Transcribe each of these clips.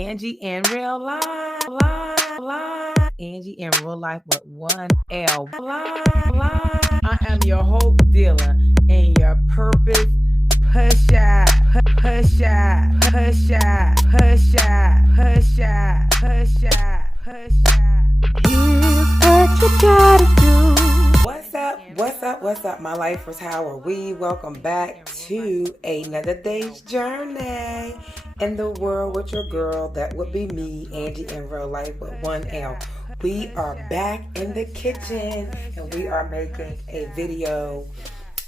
Angie in real life. Angie in real life with one L. I am your hope dealer and your purpose pusher. Here's what you gotta do. What's up, my lifers? How are we? Welcome back to another day's journey in the world with your girl. That would be me, Angie in real life with one L. We are back in the kitchen and we are making a video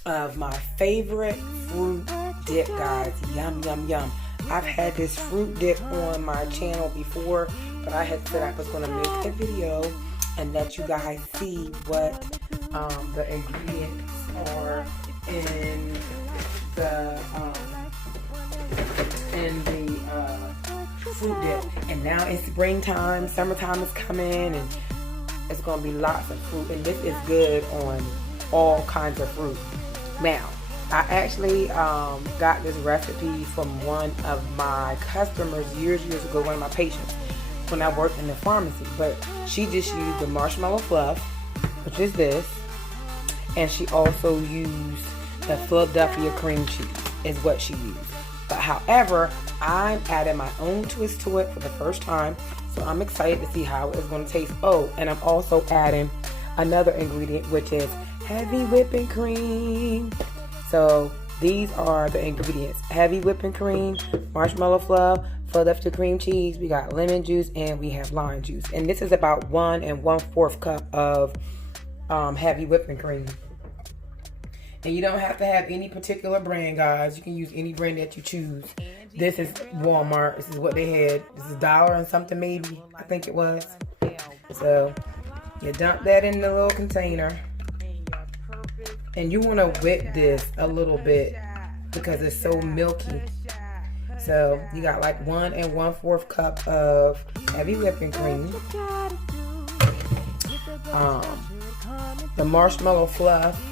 of my favorite fruit dip, guys. Yum, yum, yum. I've had this fruit dip on my channel before, but I had said I was going to make a video and let you guys see what the ingredients are in the fruit dip. And now it's springtime, summertime is coming, and it's going to be lots of fruit, and this is good on all kinds of fruit. Now, I actually got this recipe from one of my customers years ago, one of my patients, when I worked in the pharmacy. But she just used the marshmallow fluff, which is this, and she also used the Philadelphia cream cheese is what she used. But however, I'm adding my own twist to it for the first time, so I'm excited to see how it's going to taste. Oh, and I'm also adding another ingredient, which is heavy whipping cream. So these are the ingredients: heavy whipping cream, marshmallow fluff, Philadelphia cream cheese, we got lemon juice, and we have lime juice. And this is about 1 1/4 cup of heavy whipping cream. And you don't have to have any particular brand, guys. You can use any brand that you choose. This is Walmart. This is what they had. This is $1 and something, maybe, I think it was. So you dump that in the little container. And you want to whip this a little bit because it's so milky. So you got like 1 1/4 cup of heavy whipping cream. The marshmallow fluff.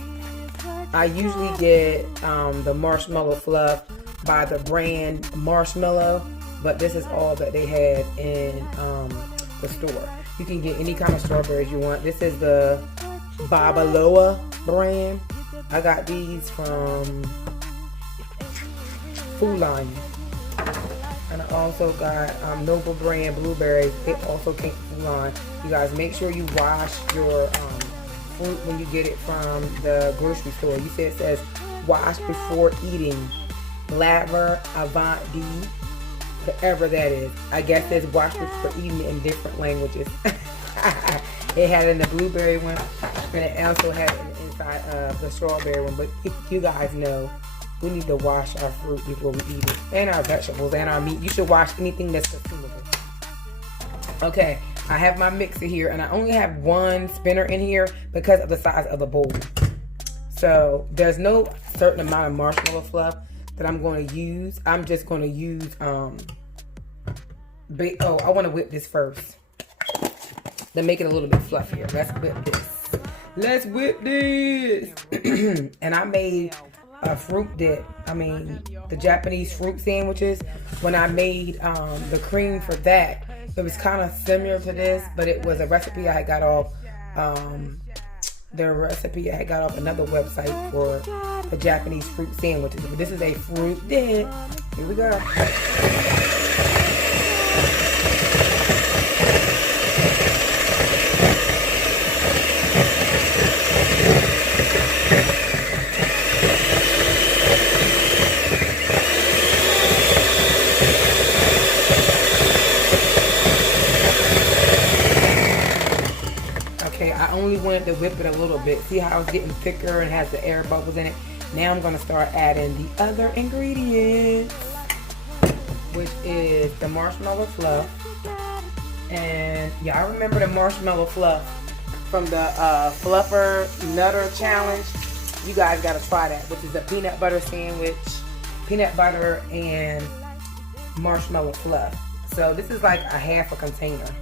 I usually get the marshmallow fluff by the brand Marshmallow, but this is all that they had in the store. You can get any kind of strawberries you want. This is the Babaloa brand. I got these from Food Line. And I also got Noble brand blueberries. They also came from Food Line. You guys, make sure you wash your fruit when you get it from the grocery store. You see it says wash before eating. Laver Avant D, whatever that is. I guess it's wash before eating in different languages. It had it in the blueberry one, and it also had it inside of the strawberry one. But you guys know we need to wash our fruit before we eat it, and our vegetables and our meat. You should wash anything that's consumable. Okay, I have my mixer here, and I only have one spinner in here because of the size of the bowl. So there's no certain amount of marshmallow fluff that I'm going to use. I'm just going to use I want to whip this first to make it a little bit fluffier. Let's whip this. And I made a fruit dip. I mean, the Japanese fruit sandwiches. When I made the cream for that, it was kind of similar to this, but it was a recipe I had got off another website for the Japanese fruit sandwiches. But this is a fruit dip. Here we go. Okay, I only wanted to whip it a little bit. See how it's getting thicker and has the air bubbles in it? Now I'm going to start adding the other ingredients, which is the marshmallow fluff. And y'all remember the marshmallow fluff from the Fluffer Nutter Challenge? You guys got to try that, which is a peanut butter sandwich, peanut butter and marshmallow fluff. So this is like a half a container.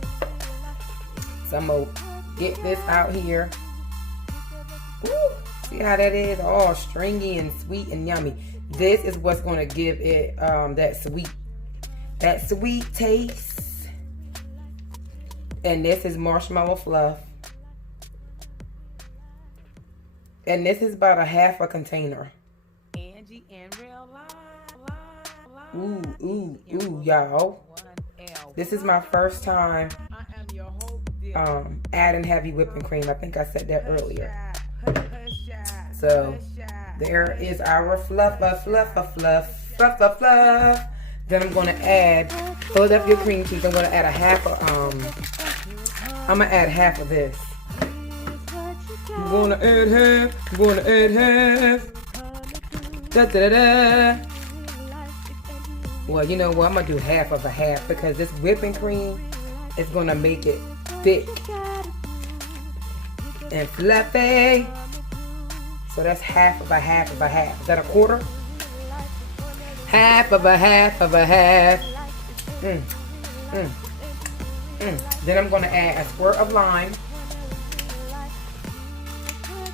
So I'm going to get this out here. Woo! See how that is? All stringy and sweet and yummy. This is what's going to give it that sweet that sweet taste. And this is Marshmallow Fluff. And this is about a half a container. Ooh, ooh, ooh, y'all. This is my first time adding heavy whipping cream. I think I said that earlier. So there is our fluff. Then I'm gonna add Philadelphia cream cheese. I'm gonna add a half of I'm gonna add half of this. I'm gonna add half. I'm gonna add half. Da da da da. Well, you know what? I'm gonna do half of a half because this whipping cream is gonna make it thick and fluffy. So that's half of a half of a half. Is that a quarter? Half of a half of a half. Then I'm gonna add a squirt of lime.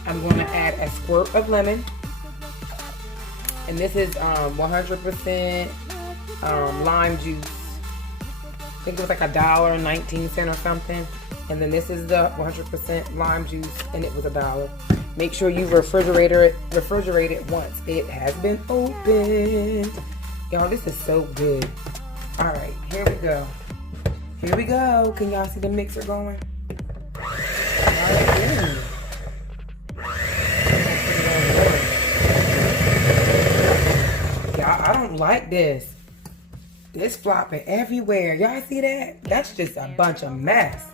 I'm gonna add a squirt of lemon. And this is 100% lime juice. I think it was like $1.19 or something. And then this is the 100% lime juice, and it was $1. Make sure you refrigerate it once it has been opened. Y'all, this is so good. All right, here we go. Here we go. Can y'all see the mixer going? All right, y'all, I don't like this. This flopping everywhere. Y'all see that? That's just a bunch of mess.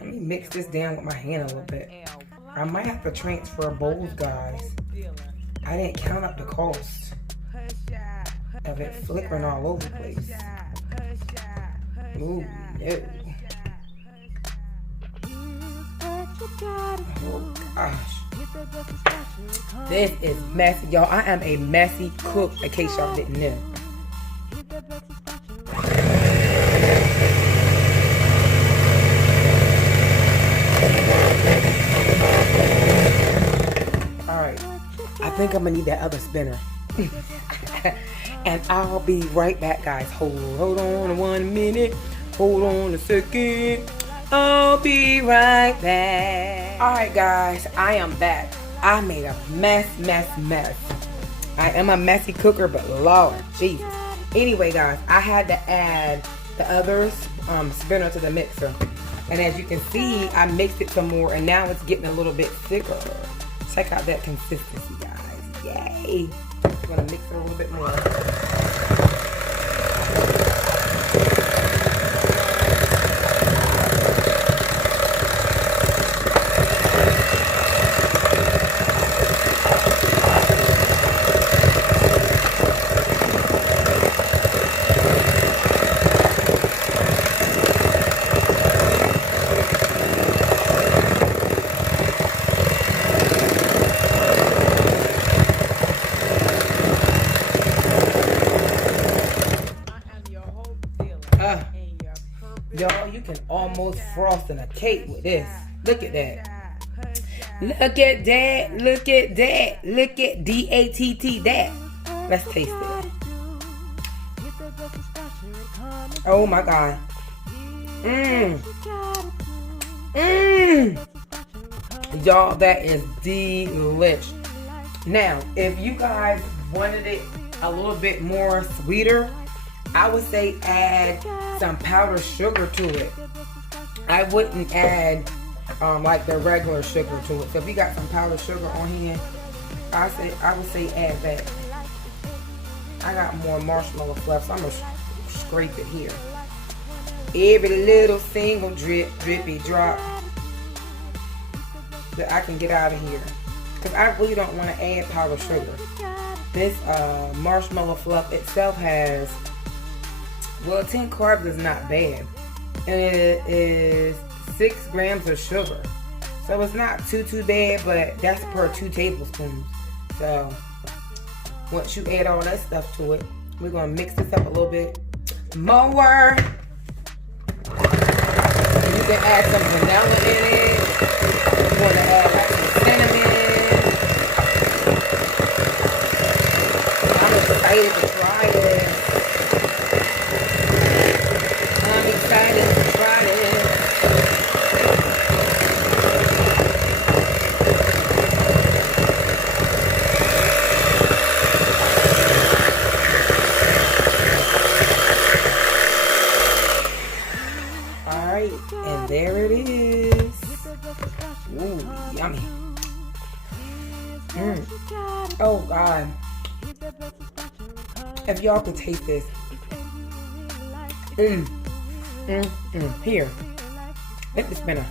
Let me mix this down with my hand a little bit. I might have to transfer bowls, guys. I didn't count up the cost of it flickering all over the place. Ooh, no. Oh, gosh. This is messy, y'all. I am a messy cook, in case y'all didn't know. Alright, I think I'm gonna need that other spinner. And I'll be right back, guys. Hold on 1 minute. Hold on a second. I'll be right back. Alright, guys, I am back. I made a mess. I am a messy cooker, but Lord Jesus. Anyway, guys, I had to add the other spinner to the mixer. And as you can see, I mixed it some more, and now it's getting a little bit thicker. Check out that consistency, guys. Yay. I'm going to mix it a little bit more. Y'all, you can almost frost in a cake with this. Look at that. Look at that. Look at that. Look at D-A-T-T that. Let's taste it. Oh my God. Y'all, that is delish. Now, if you guys wanted it a little bit more sweeter, I would say add some powdered sugar to it. I wouldn't add like the regular sugar to it. So if you got some powdered sugar on here, I would say add that. I got more marshmallow fluff, so I'm gonna scrape it here. Every little single drippy drop that I can get out of here, because I really don't want to add powdered sugar. This marshmallow fluff itself has, well, 10 carbs is not bad. And it is 6 grams of sugar. So it's not too bad, but that's per 2 tablespoons. So once you add all that stuff to it, we're going to mix this up a little bit more. And you can add some vanilla in it. We're going to add like some cinnamon. I'm excited to try this. God. If y'all could taste this. Here. Hit the spinner.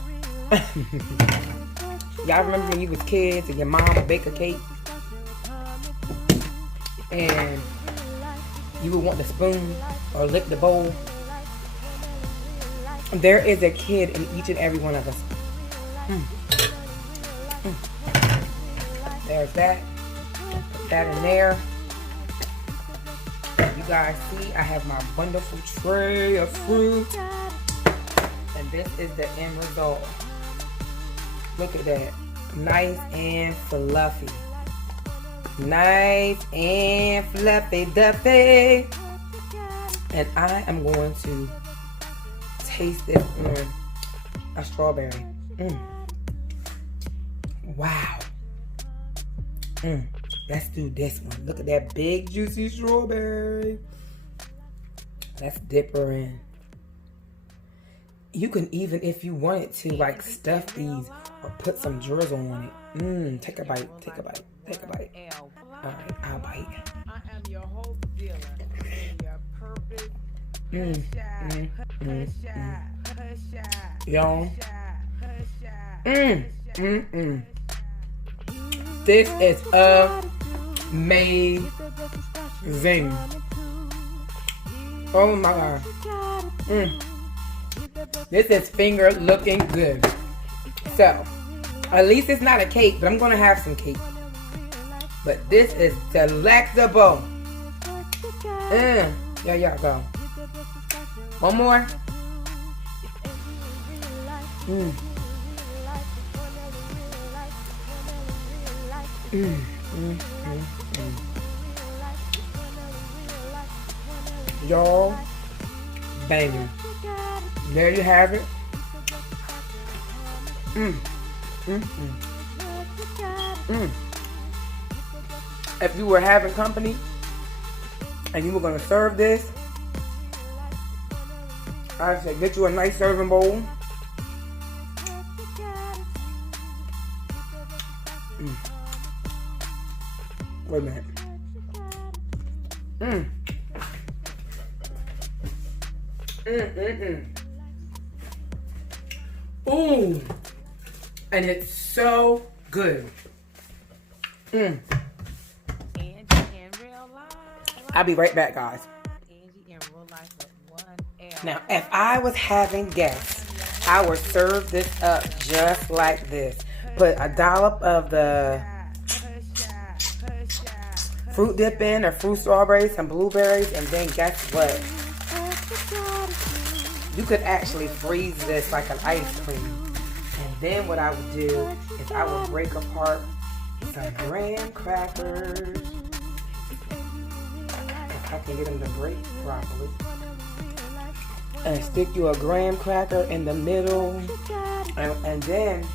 Y'all remember when you was kids and your mom would bake a cake? And you would want the spoon or lick the bowl? There is a kid in each and every one of us. There's that. Put that in there. You guys see, I have my wonderful tray of fruit. And this is the end result. Look at that. Nice and fluffy. Nice and fluffy duffy. And I am going to taste this on a strawberry. Wow. Let's do this one. Look at that big juicy strawberry. Let's dip her in. You can even, if you wanted to, like stuff these or put some drizzle on it. Take a bite. Take a bite. Take a bite. Alright, I'll bite. I am your hope dealer. Your purpose. Y'all. This is amazing. Oh my God. This is finger looking good. So, at least it's not a cake, but I'm going to have some cake. But this is delectable. Yeah, y'all go. One more. Y'all, banging. There you have it. If you were having company and you were going to serve this, I'd say get you a nice serving bowl. Wait a minute. Ooh, and it's so good. I'll be right back, guys. Now, if I was having guests, I would serve this up just like this. Put a dollop of the fruit dip in, or fruit strawberries, some blueberries, and then guess what? You could actually freeze this like an ice cream. And then what I would do is I would break apart some graham crackers. If I can get them to break properly. And stick you a graham cracker in the middle. And then,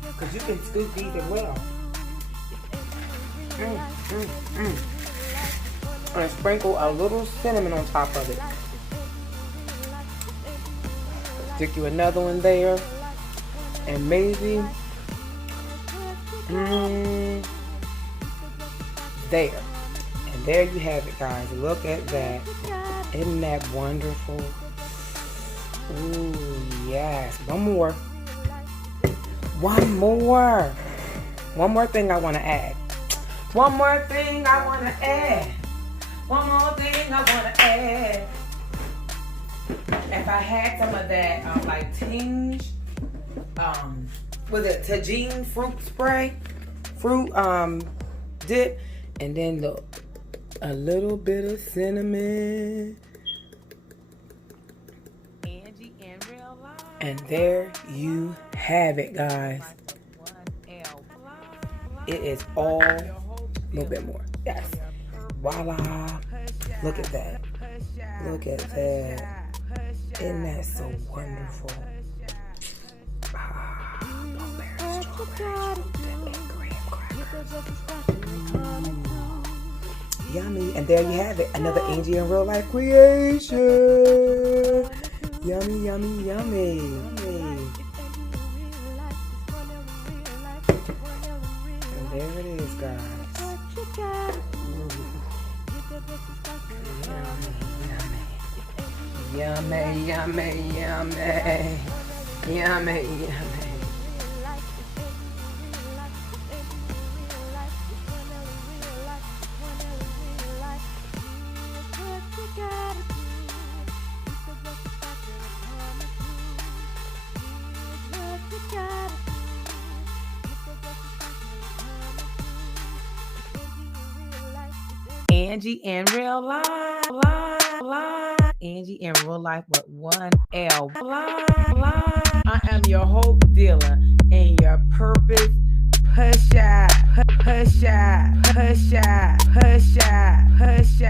because you can scoop these as well. And sprinkle a little cinnamon on top of it. Stick you another one there. And maybe there. And there you have it, guys. Look at that. Isn't that wonderful? Ooh, yes. One more. One more. One more thing I want to add. One more thing I want to add. One more thing I want to add. If I had some of that, like tinge, was it Tajine fruit spray, fruit dip, and then look, a little bit of cinnamon, and there you have it, guys. It is all a little bit more. Yes. Voila. Look at that. Look at that. Isn't that so wonderful? Blueberry, strawberry, and graham crackers. Yummy. And there you have it. Another Angie in Real Life creation. Yummy, yummy, yummy. And there it is, guys. Yummy, yummy, yummy. Yummy, yummy. Angie in real life, Angie in real life, but one L. I am your hope dealer and your purpose pusher, pusher, pusher, pusher, pusher.